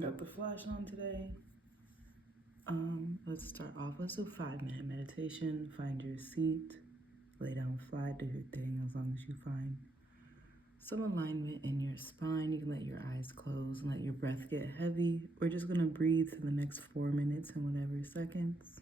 Got the flash on today. Let's start off. Let's do 5-minute meditation. Find your seat, lay down flat, do your thing as long as you find some alignment in your spine. You can let your eyes close and let your breath get heavy. We're just gonna breathe for the next 4 minutes and whatever seconds.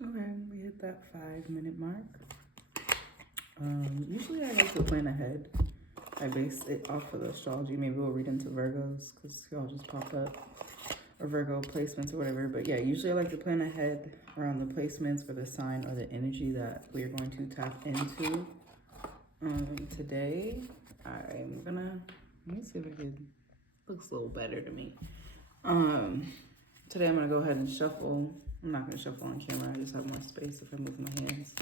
Okay, we hit that 5-minute mark. Usually I like to plan ahead. I base it off of the astrology. Maybe we'll read into Virgos because y'all just pop up, or Virgo placements or whatever. But yeah, usually I like to plan ahead around the placements for the sign or the energy that we are going to tap into. Today I'm gonna, let me see if I can, looks a little better to me. Today I'm gonna go ahead and shuffle. I'm not gonna shuffle on camera. I just have more space if I move my hands.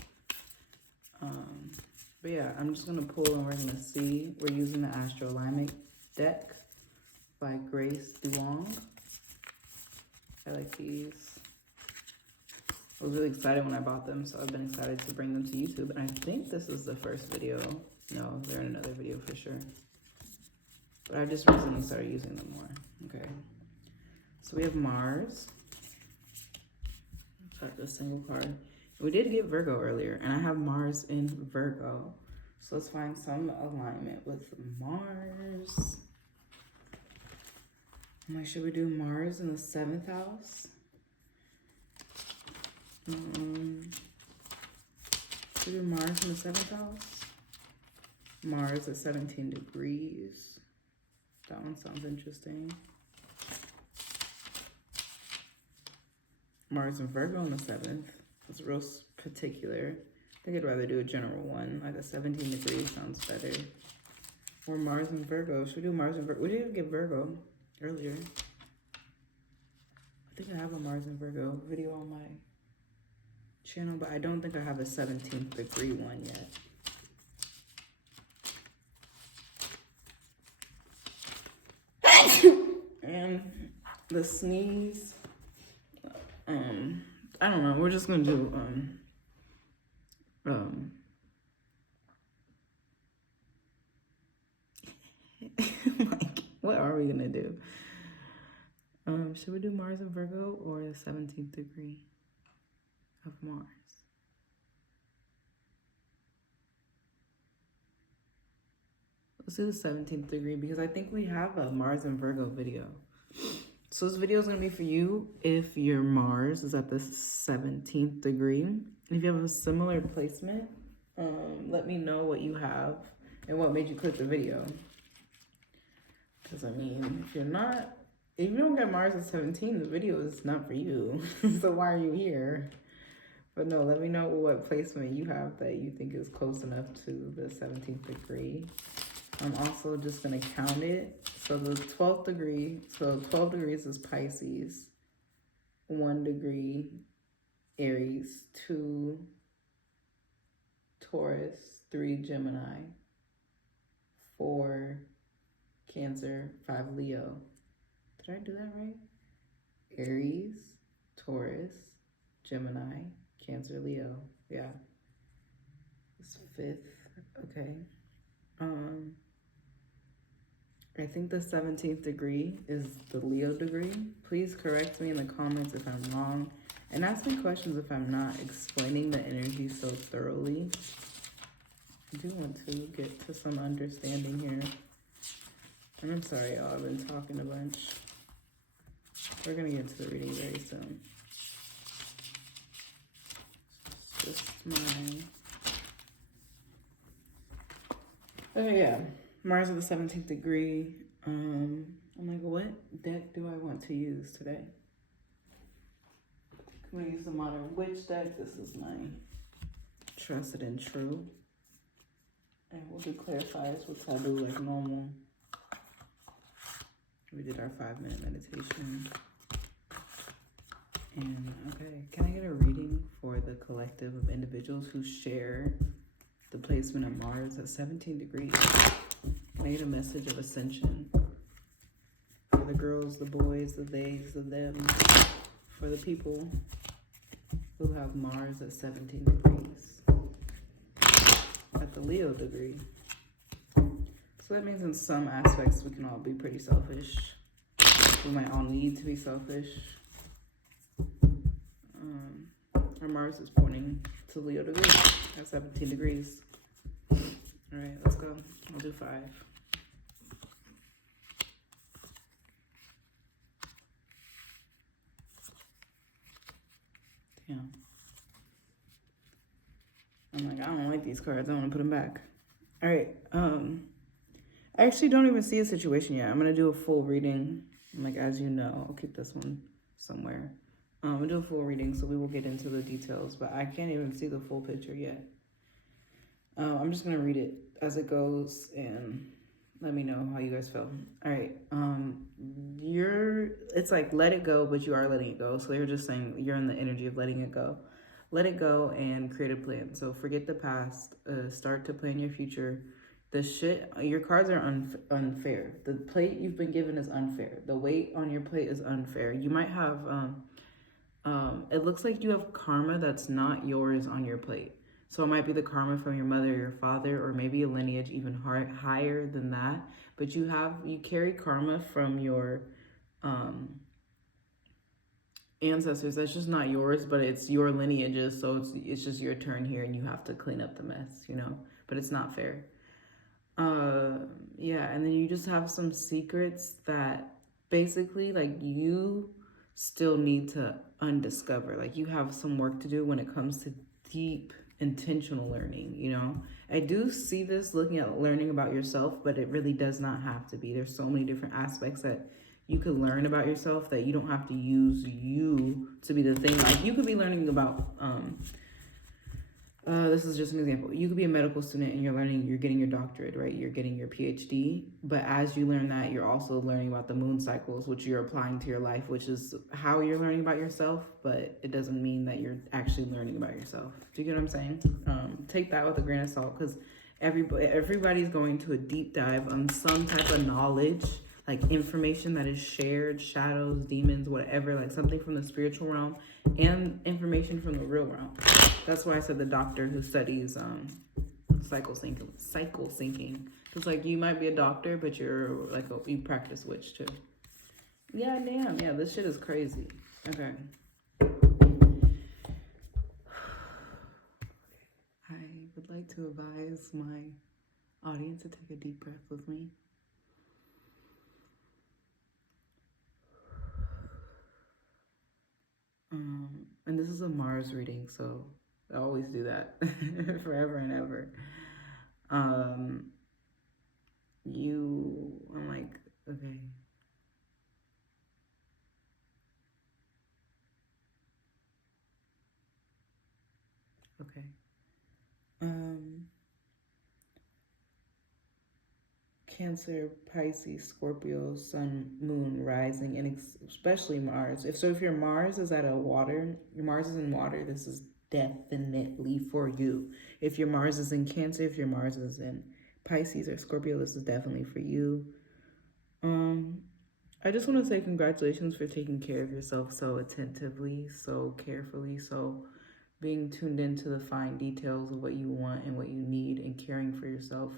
But yeah, I'm just gonna pull and we're gonna see. We're using the Astro Alignment deck by Grace Duong. I like these. I was really excited when I bought them, so I've been excited to bring them to YouTube. And I think this is the first video. No, they're in another video for sure. But I just recently started using them more. Okay. So we have Mars. Got the single card. We did get Virgo earlier, and I have Mars in Virgo. So let's find some alignment with Mars. I'm like, should we do Mars in the 7th house? Should we do Mars in the 7th house? Mars at 17 degrees. That one sounds interesting. Mars and Virgo in the 7th. It's real particular. I think I'd rather do a general one. Like a 17 degrees sounds better. Or Mars and Virgo. Should we do Mars and Virgo? We did get Virgo earlier. I think I have a Mars and Virgo video on my channel, but I don't think I have a 17th degree one yet. And the sneeze. I don't know. We're just gonna do like, what are we gonna do? Should we do Mars and Virgo or the 17th degree of Mars? Let's do the 17th degree because I think we have a Mars and Virgo video. So this video is going to be for you if your Mars is at the 17th degree. If you have a similar placement, let me know what you have and what made you click the video. Because, I mean, if you don't get Mars at 17, the video is not for you. So why are you here? But no, let me know what placement you have that you think is close enough to the 17th degree. I'm also just going to count it. So the 12th degree, so 12 degrees is Pisces, 1 degree Aries, 2 Taurus, 3 Gemini, 4 Cancer, 5 Leo. Did I do that right? Aries, Taurus, Gemini, Cancer, Leo. Yeah. It's 5th. Okay. I think the 17th degree is the Leo degree. Please correct me in the comments if I'm wrong. And ask me questions if I'm not explaining the energy so thoroughly. I do want to get to some understanding here. And I'm sorry, y'all. I've been talking a bunch. We're going to get to the reading very soon. It's just mine. Oh, yeah. Mars at the 17th degree. I'm like, what deck do I want to use today? Can we use the Modern Witch deck? This is my Trusted and True. And we'll do clarifiers with taboo like normal. We did our 5-minute meditation. And okay, can I get a reading for the collective of individuals who share the placement of Mars at 17 degrees? Can I get a message of ascension for the girls, the boys, the theys, the them, for the people who have Mars at 17 degrees, at the Leo degree? So that means in some aspects we can all be pretty selfish. We might all need to be selfish. Our Mars is pointing to Leo degree at 17 degrees. All right, let's go. I'll do 5. Damn. I'm like, I don't like these cards. I want to put them back. All right. I actually don't even see a situation yet. I'm going to do a full reading. Like, as you know, I'll keep this one somewhere. I'm going to do a full reading, so we will get into the details, but I can't even see the full picture yet. I'm just going to read it as it goes and let me know how you guys feel. All right. It's like let it go, but you are letting it go. So you're just saying you're in the energy of letting it go. Let it go and create a plan. So forget the past. Start to plan your future. Your cards are unfair. The plate you've been given is unfair. The weight on your plate is unfair. You might have, it looks like you have karma that's not yours on your plate. So it might be the karma from your mother or your father, or maybe a lineage even higher than that. But you carry karma from your ancestors. That's just not yours, but it's your lineages. So it's just your turn here, and you have to clean up the mess, But it's not fair. Yeah, and then you just have some secrets that basically like you still need to undiscover. Like you have some work to do when it comes to deep intentional learning. I do see this looking at learning about yourself, but it really does not have to be. There's so many different aspects that you could learn about yourself that you don't have to use you to be the thing. Like you could be learning about this is just an example. You could be a medical student and you're getting your doctorate, right? You're getting your PhD. But as you learn that, you're also learning about the moon cycles, which you're applying to your life, which is how you're learning about yourself. But it doesn't mean that you're actually learning about yourself. Do you get what I'm saying? Take that with a grain of salt, because everybody's going to a deep dive on some type of knowledge, like information that is shared, shadows, demons, whatever, like something from the spiritual realm and information from the real realm. That's why I said the doctor who studies cycle syncing. Because like you might be a doctor, but you're like you practice witch too. Yeah, damn. Yeah, this shit is crazy. Okay. I would like to advise my audience to take a deep breath with me. And this is a Mars reading, so I always do that forever and ever. I'm like, okay. Okay. Cancer, Pisces, Scorpio, Sun, Moon, Rising, and especially Mars. If your Mars is your Mars is in water, this is definitely for you. If your Mars is in Cancer, if your Mars is in Pisces or Scorpio, this is definitely for you. I just want to say congratulations for taking care of yourself so attentively, so carefully, so being tuned into the fine details of what you want and what you need and caring for yourself.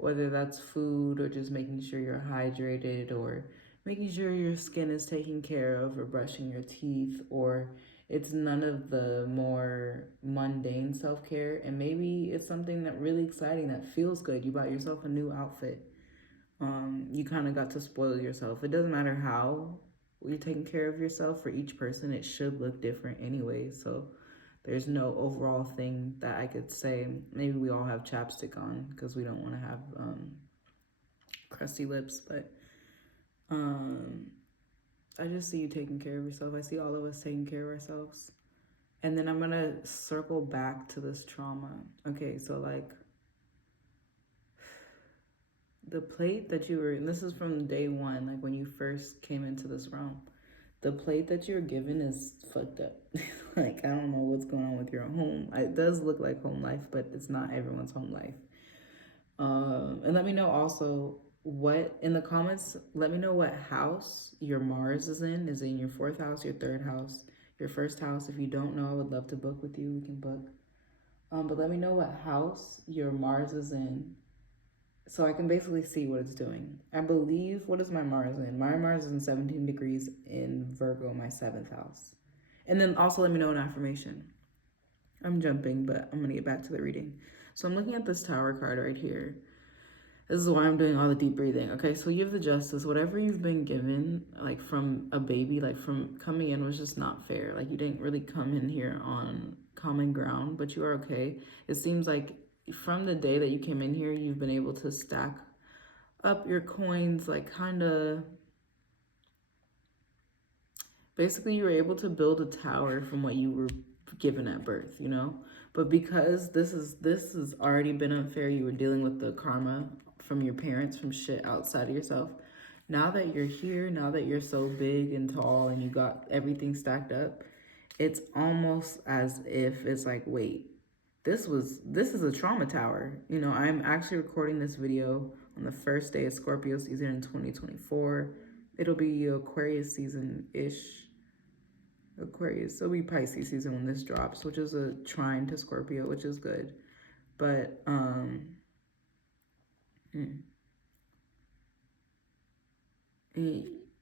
Whether that's food or just making sure you're hydrated or making sure your skin is taken care of or brushing your teeth, or it's none of the more mundane self-care, and maybe it's something that really exciting that feels good. You bought yourself a new outfit. You kind of got to spoil yourself. It doesn't matter how you're taking care of yourself. For each person, it should look different anyway. So there's no overall thing that I could say. Maybe we all have chapstick on because we don't want to have crusty lips. But I just see you taking care of yourself. I see all of us taking care of ourselves. And then I'm going to circle back to this trauma. Okay, so like the plate that you were, and this is from day one, like when you first came into this realm. The plate that you're given is fucked up. Like, I don't know what's going on with your home. It does look like home life, but it's not everyone's home life. And let me know also in the comments, let me know what house your Mars is in. Is it in your 4th house, your 3rd house, your 1st house? If you don't know, I would love to book with you. We can book. But let me know what house your Mars is in, so I can basically see what it's doing. I believe, what is my Mars in? My Mars is in 17 degrees in Virgo, my 7th house. And then also let me know an affirmation. I'm jumping, but I'm going to get back to the reading. So I'm looking at this Tower card right here. This is why I'm doing all the deep breathing. Okay, so you have the Justice. Whatever you've been given, like from a baby, like from coming in, was just not fair. Like you didn't really come in here on common ground, but you are okay. It seems like from the day that you came in here, you've been able to stack up your coins, like kind of, basically you were able to build a tower from what you were given at birth, you know? But because this has already been unfair, you were dealing with the karma from your parents, from shit outside of yourself. Now that you're here, now that you're so big and tall and you got everything stacked up, it's almost as if it's like, wait, this is a trauma tower. You know, I'm actually recording this video on the first day of Scorpio season in 2024. It'll be Aquarius season-ish. Aquarius, it'll be Pisces season when this drops, which is a trine to Scorpio, which is good. But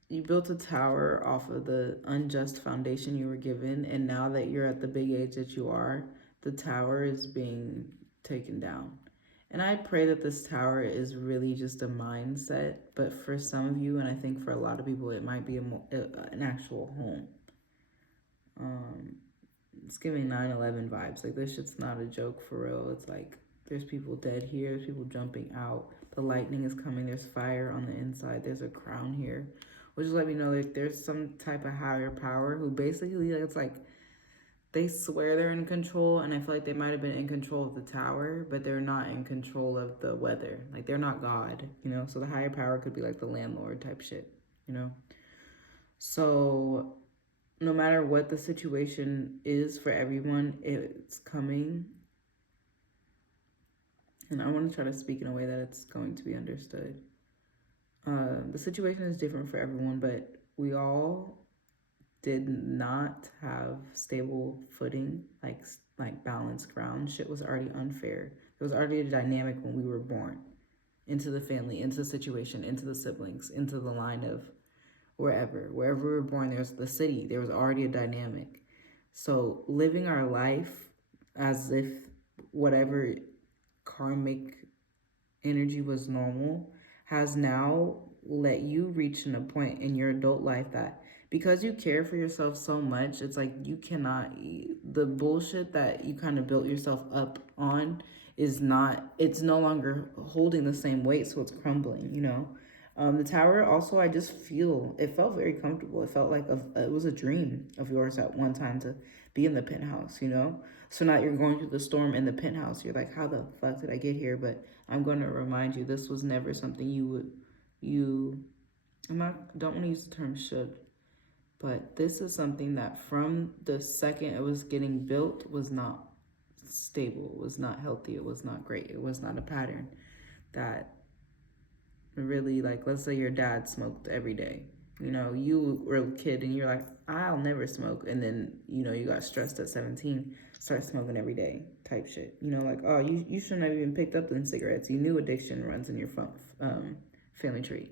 you built a tower off of the unjust foundation you were given, and now that you're at the big age that you are, the tower is being taken down. And I pray that this tower is really just a mindset, but for some of you, and I think for a lot of people, it might be an actual home. It's giving 9/11 vibes. Like, this shit's not a joke for real. It's like there's people dead here, there's people jumping out, the lightning is coming, there's fire on the inside, there's a crown here, which is let me know that there's some type of higher power who basically, like, it's like they swear they're in control, and I feel like they might have been in control of the tower, but they're not in control of the weather. Like, they're not God, you know? So the higher power could be like the landlord type shit, you know? So no matter what the situation is for everyone, it's coming. And I want to try to speak in a way that it's going to be understood. The situation is different for everyone, but we all did not have stable footing, like balanced ground. Shit was already unfair. There was already a dynamic when we were born into the family, into the situation, into the siblings, into the line of wherever we were born. There's the city. There was already a dynamic. So living our life as if whatever karmic energy was normal has now let you reach in a point in your adult life that because you care for yourself so much, it's like you cannot, the bullshit that you kind of built yourself up on is not, it's no longer holding the same weight, so it's crumbling, you know? The tower also, I just feel, it felt very comfortable. It felt like it was a dream of yours at one time to be in the penthouse, you know? So now you're going through the storm in the penthouse. You're like, how the fuck did I get here? But I'm going to remind you, this was never something don't want to use the term should, but this is something that from the second it was getting built was not stable, was not healthy, it was not great, it was not a pattern that really, like, let's say your dad smoked every day. You know, you were a kid and you're like, I'll never smoke. And then, you know, you got stressed at 17, start smoking every day type shit. You know, like, oh, you shouldn't have even picked up them cigarettes. You knew addiction runs in your family tree.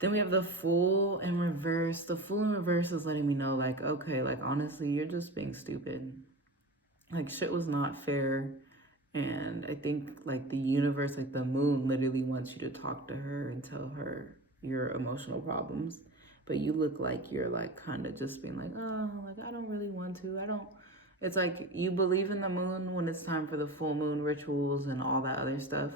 Then we have the Fool in reverse. The Fool in reverse is letting me know, like, okay, like, honestly, you're just being stupid. Like, shit was not fair. And I think, like, the universe, like the moon, literally wants you to talk to her and tell her your emotional problems. But you look like you're, like, kind of just being like, oh, like, I don't really want to. It's like you believe in the moon when it's time for the full moon rituals and all that other stuff.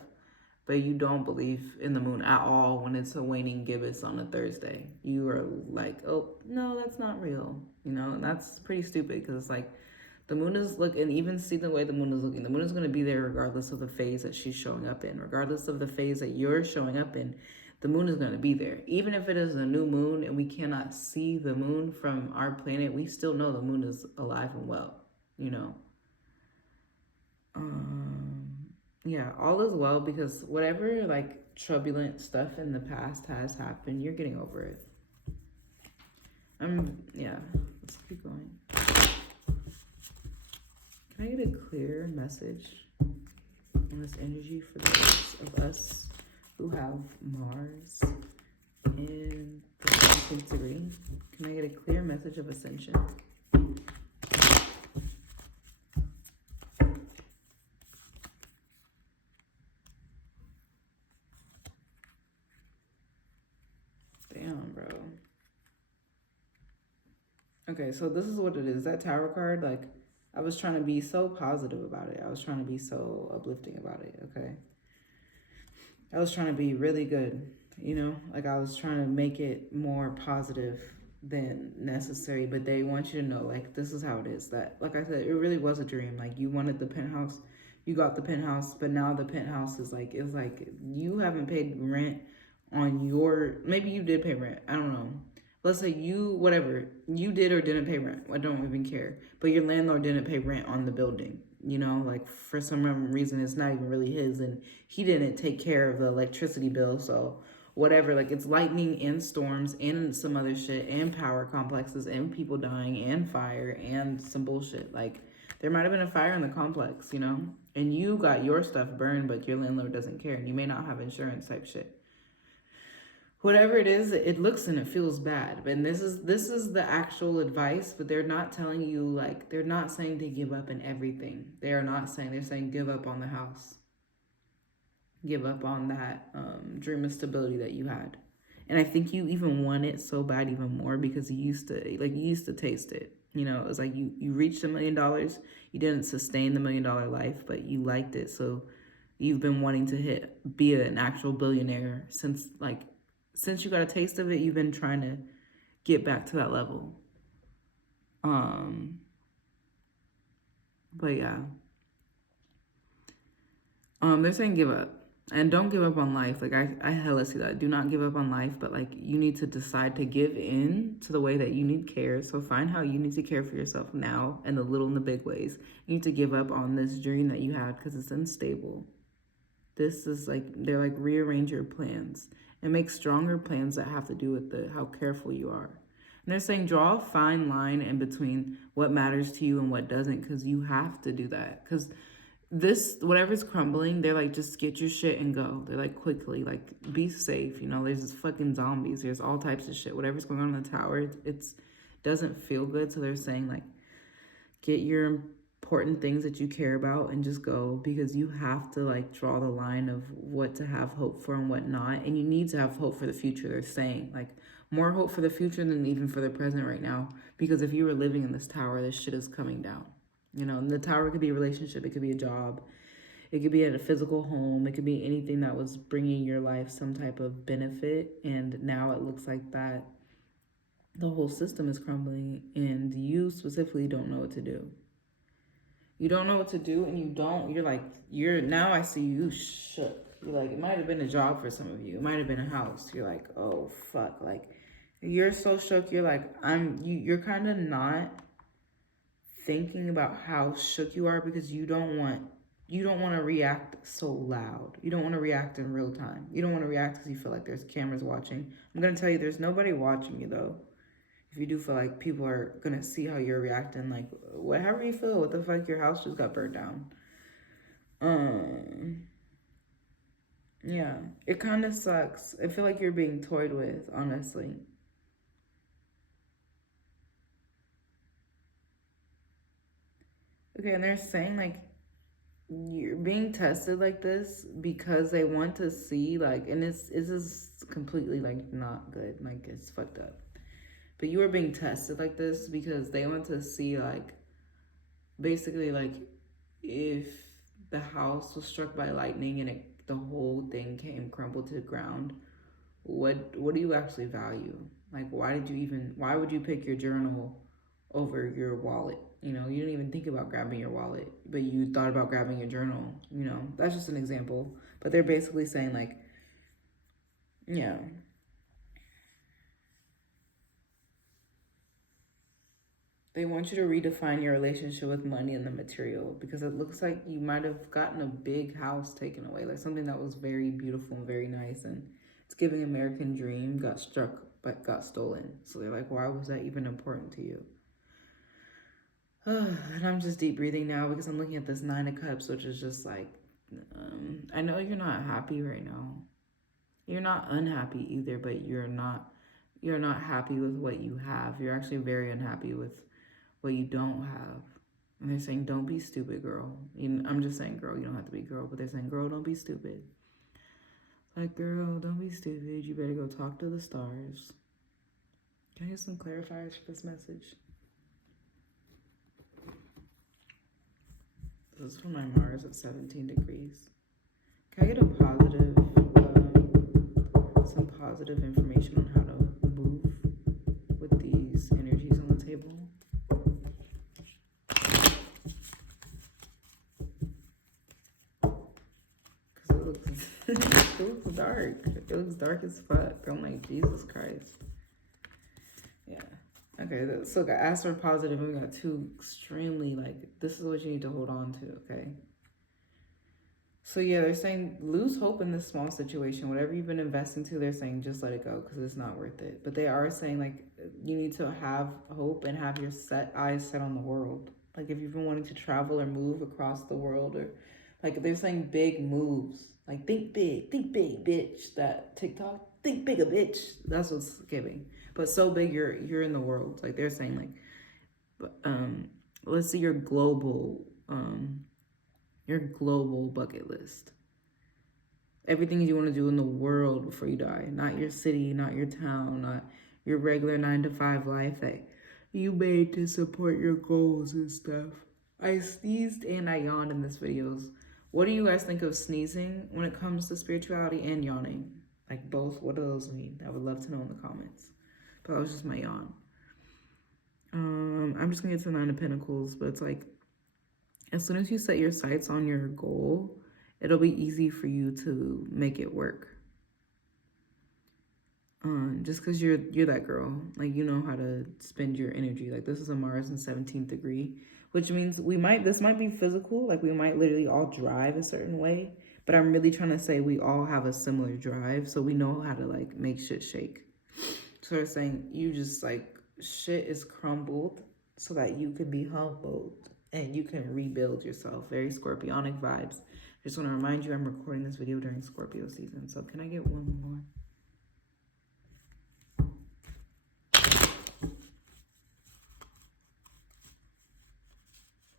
But you don't believe in the moon at all when it's a waning gibbous on a Thursday. You are like, oh, no, that's not real. You know, and that's pretty stupid because it's like, the moon is looking, even see the way the moon is looking, the moon is going to be there regardless of the phase that she's showing up in. Regardless of the phase that you're showing up in, the moon is going to be there. Even if it is a new moon and we cannot see the moon from our planet, we still know the moon is alive and well, you know? Yeah, all is well because whatever, like, turbulent stuff in the past has happened, you're getting over it. Yeah, let's keep going. Can I get a clear message on this energy for those of us who have Mars in the 17th degree? Can I get a clear message of ascension? Damn, bro. Okay, so this is what it is. That Tower card, like, I was trying to be so positive about it. I was trying to be so uplifting about it, okay? I was trying to be really good, you know? Like I was trying to make it more positive than necessary, but they want you to know, like, this is how it is. That, like I said, it really was a dream. Like, you wanted the penthouse, you got the penthouse, but now the penthouse is like, it's like you haven't paid rent on your, maybe you did pay rent. I don't know. Let's say you, whatever, you did or didn't pay rent. I don't even care. But your landlord didn't pay rent on the building. You know, like for some reason, it's not even really his, and he didn't take care of the electricity bill. So, whatever, like it's lightning and storms and some other shit and power complexes and people dying and fire and some bullshit. Like, there might have been a fire in the complex, you know, and you got your stuff burned, but your landlord doesn't care, and you may not have insurance type shit. Whatever it is, it looks and it feels bad. And this is the actual advice, but they're not telling you, like, they're not saying to give up in everything. They are not saying, they're saying give up on the house. Give up on that dream of stability that you had. And I think you even want it so bad even more because you used to taste it. You know, it was like you reached $1 million. You didn't sustain the $1 million life, but you liked it. So you've been wanting to be an actual billionaire since you got a taste of it. You've been trying to get back to that level. But yeah. They're saying give up. And don't give up on life. Like I hella see that. Do not give up on life, but like you need to decide to give in to the way that you need care. So find how you need to care for yourself now and the little and the big ways. You need to give up on this dream that you had because it's unstable. This is like, they're like, rearrange your plans and make stronger plans that have to do with how careful you are. And they're saying draw a fine line in between what matters to you and what doesn't, because you have to do that. Because whatever's crumbling, they're like, just get your shit and go. They're like, quickly, like, be safe. You know, there's this fucking zombies. There's all types of shit. Whatever's going on in the tower, it's doesn't feel good. So they're saying, like, get your important things that you care about and just go, because you have to like draw the line of what to have hope for and what not. And you need to have hope for the future. They're saying, like, more hope for the future than even for the present right now. Because if you were living in this tower, this shit is coming down. You know, and the tower could be a relationship, it could be a job, it could be at a physical home, it could be anything that was bringing your life some type of benefit. And now it looks like that the whole system is crumbling, and you specifically don't know what to do. You don't know what to do, and now I see you shook. You're like, it might have been a job for some of you. It might have been a house. You're like, oh, fuck. Like, you're so shook. You're like, you're kind of not thinking about how shook you are because you don't want to react so loud. You don't want to react in real time. You don't want to react because you feel like there's cameras watching. I'm going to tell you, there's nobody watching you, though. If you do feel like people are going to see how you're reacting, like, whatever you feel, what the fuck, your house just got burned down. Yeah, it kind of sucks. I feel like you're being toyed with, honestly. Okay, and they're saying, like, you're being tested like this because they want to see, like, and this is completely, like, not good. Like, it's fucked up. But you are being tested like this because they want to see, like, basically, like, if the house was struck by lightning and the whole thing came crumbled to the ground, what do you actually value? Like, why would you pick your journal over your wallet? You know, you didn't even think about grabbing your wallet, but you thought about grabbing your journal. You know, that's just an example. But they're basically saying, like, yeah, they want you to redefine your relationship with money and the material, because it looks like you might have gotten a big house taken away, like something that was very beautiful and very nice, and it's giving American dream, got struck but got stolen. So they're like, why was that even important to you? And I'm just deep breathing now because I'm looking at this Nine of Cups, which is just like, I know you're not happy right now. You're not unhappy either, but you're not happy with what you have. You're actually very unhappy with what you don't have. And they're saying, don't be stupid, girl. I'm just saying, girl, you don't have to be girl, but they're saying, girl, don't be stupid. Like, girl, don't be stupid. You better go talk to the stars. Can I get some clarifiers for this message? This is for my Mars at 17 degrees. Can I get a positive, some positive information on how to move with these energies on the table? Because it looks, it looks dark. It looks dark as fuck. I'm like, Jesus Christ. Yeah. Okay, so I asked for positive, and we got two extremely, like, this is what you need to hold on to, okay? So yeah, they're saying lose hope in this small situation. Whatever you've been investing to, they're saying just let it go because it's not worth it. But they are saying like you need to have hope and have your eyes set on the world. Like if you've been wanting to travel or move across the world, or like they're saying big moves. Like think big, bitch. That TikTok, think bigger, bitch. That's what's giving. But so big, you're in the world. Like they're saying like, let's see your global bucket list. Everything you want to do in the world before you die. Not your city, not your town, not your regular 9 to 5 life that you made to support your goals and stuff. I sneezed and I yawned in this videos. What do you guys think of sneezing when it comes to spirituality and yawning? Like both, what do those mean? I would love to know in the comments. But that was just my yawn. I'm just gonna get to the 9 of Pentacles, but it's like as soon as you set your sights on your goal, it'll be easy for you to make it work. Just because you're that girl, like you know how to spend your energy. Like this is a Mars in 17th degree, which means this might be physical, like we might literally all drive a certain way, but I'm really trying to say we all have a similar drive, so we know how to like make shit shake. So they're saying you just like shit is crumbled so that you can be humbled and you can rebuild yourself. Very Scorpionic vibes. Just want to remind you I'm recording this video during Scorpio season. So can I get one more?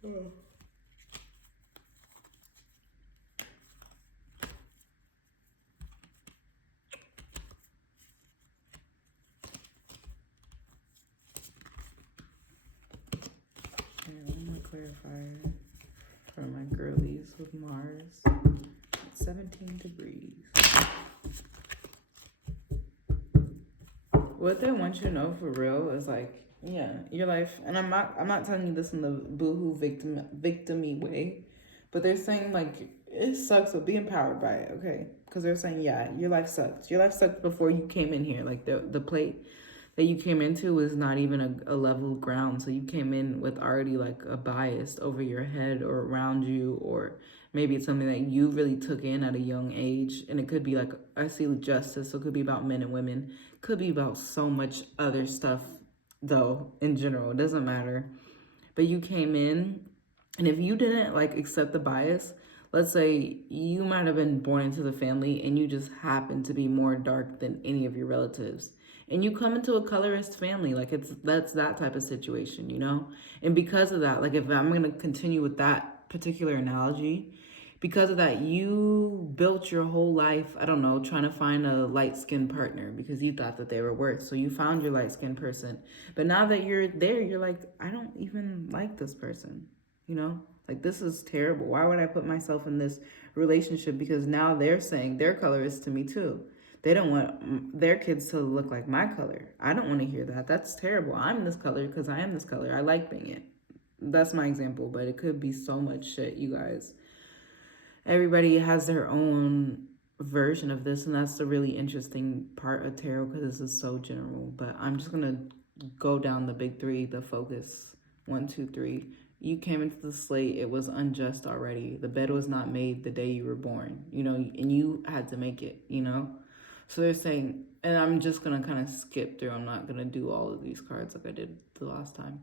Oh. And one more clarifier for my girlies with Mars at 17 degrees. What they want you to know for real is like, yeah, your life, and I'm not telling you this in the boohoo victim-y way, but they're saying like it sucks, but be empowered by it, okay? Because they're saying, yeah, your life sucks. Your life sucked before you came in here. Like the plate that you came into was not even a level ground. So you came in with already like a bias over your head or around you, or maybe it's something that you really took in at a young age. And it could be like, I see justice, so it could be about men and women, could be about so much other stuff though, in general, it doesn't matter. But you came in, and if you didn't like accept the bias, let's say you might have been born into the family and you just happen to be more dark than any of your relatives, and you come into a colorist family, like that's that type of situation, you know? And because of that, like if I'm gonna continue with that particular analogy, because of that, you built your whole life, I don't know, trying to find a light-skinned partner because you thought that they were worth. So you found your light-skinned person. But now that you're there, you're like, I don't even like this person, you know? Like, this is terrible. Why would I put myself in this relationship? Because now they're saying their color is to me too. They don't want their kids to look like my color. I don't want to hear that. That's terrible. I'm this color because I am this color. I like being it. That's my example, but it could be so much shit, you guys. Everybody has their own version of this, and that's the really interesting part of tarot because this is so general. But I'm just gonna go down the big three, the focus. 1, 2, 3. You came into the slate, it was unjust already. The bed was not made the day you were born, you know, and you had to make it, you know. So they're saying, and I'm just gonna kind of skip through, I'm not gonna do all of these cards like I did the last time,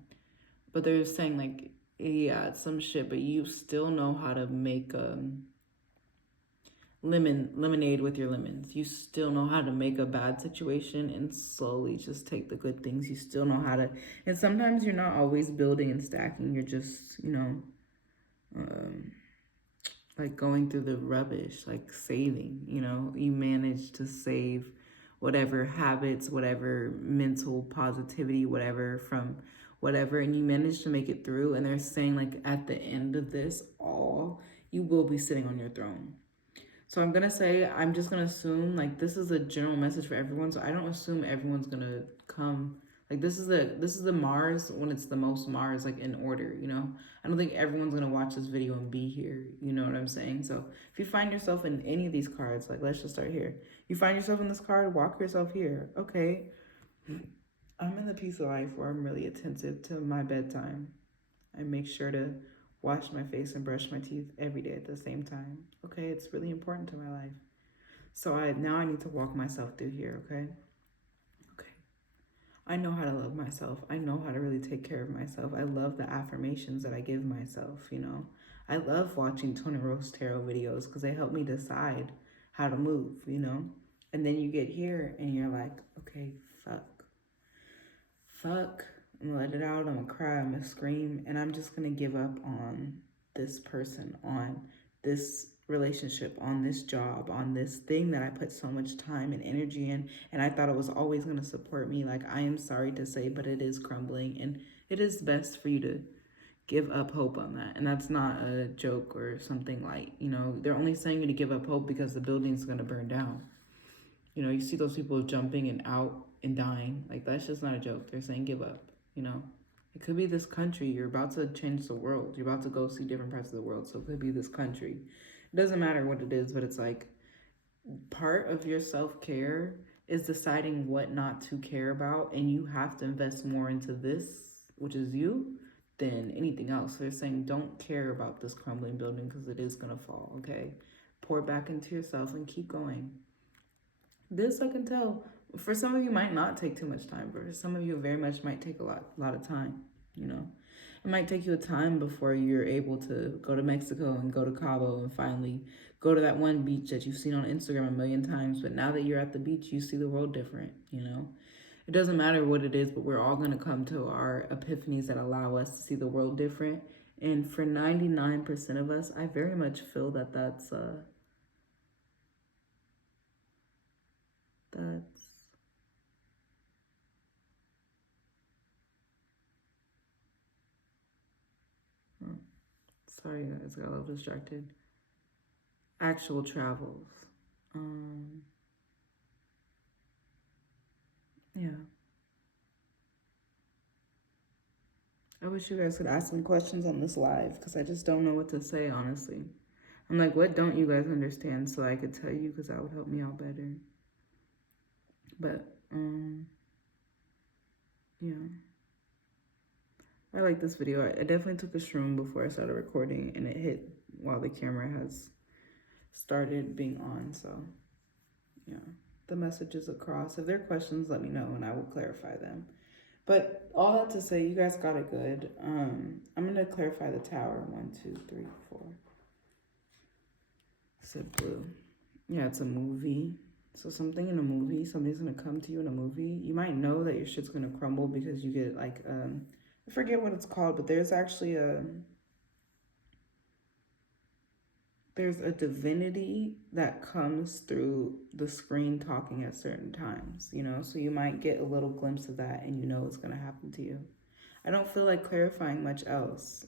but they're saying like, yeah, it's some shit, but you still know how to make lemonade with your lemons. You still know how to make a bad situation and slowly just take the good things. You still know how to, and sometimes you're not always building and stacking. You're just, you know, like going through the rubbish, like saving, you know, you manage to save whatever habits, whatever mental positivity, whatever from whatever, and you manage to make it through, and they're saying like at the end of this all, you will be sitting on your throne. So I'm gonna say, I'm just gonna assume like this is a general message for everyone. So I don't assume everyone's gonna come. Like this is the Mars when it's the most Mars, like in order, you know. I don't think everyone's gonna watch this video and be here. You know what I'm saying? So if you find yourself in any of these cards, like let's just start here. You find yourself in this card, walk yourself here. Okay, I'm in the piece of life where I'm really attentive to my bedtime. I make sure to wash my face and brush my teeth every day at the same time. Okay, it's really important to my life. So I need to walk myself through here, okay? Okay. I know how to love myself. I know how to really take care of myself. I love the affirmations that I give myself, you know. I love watching ToniRoseTaro videos because they help me decide how to move, you know. And then you get here and you're like, okay, fuck, I'm gonna let it out, I'm gonna cry, I'm gonna scream, and I'm just gonna give up on this person, on this relationship, on this job, on this thing that I put so much time and energy in, and I thought it was always gonna support me. Like, I am sorry to say, but it is crumbling, and it is best for you to give up hope on that. And that's not a joke or something light, you know. They're only saying you to give up hope because the building's gonna burn down. You know, you see those people jumping and out and dying. Like, that's just not a joke. They're saying give up, you know. It could be this country. You're about to change the world. You're about to go see different parts of the world. So it could be this country. It doesn't matter what it is, but it's like part of your self-care is deciding what not to care about. And you have to invest more into this, which is you, than anything else. They're saying don't care about this crumbling building because it is going to fall, okay? Pour back into yourself and keep going. This I can tell. For some of you, might not take too much time. For some of you, very much might take a lot of time. You know, it might take you a time before you're able to go to Mexico and go to Cabo and finally go to that one beach that you've seen on Instagram a million times. But now that you're at the beach, you see the world different. You know, it doesn't matter what it is, but we're all gonna come to our epiphanies that allow us to see the world different. And for 99% of us, I very much feel that that's oh, sorry guys, got a little distracted. Actual travels. Um, yeah. I wish you guys could ask some questions on this live because I just don't know what to say, honestly. I'm like, what don't you guys understand so I could tell you because that would help me out better. But, yeah. I like this video. I definitely took a shroom before I started recording and it hit while the camera has started being on. So, yeah. The message is across. If there are questions, let me know and I will clarify them. But all that to say, you guys got it good. I'm going to clarify the tower. 1, 2, 3, 4. Said blue. Yeah, it's a movie. So something in a movie, something's going to come to you in a movie. You might know that your shit's going to crumble because you get like, I forget what it's called, but there's actually there's a divinity that comes through the screen talking at certain times, you know? So you might get a little glimpse of that and you know it's going to happen to you. I don't feel like clarifying much else.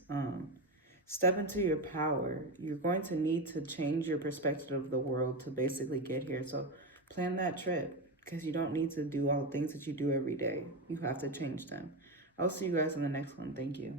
Step into your power. You're going to need to change your perspective of the world to basically get here. So plan that trip because you don't need to do all the things that you do every day. You have to change them. I'll see you guys in the next one. Thank you.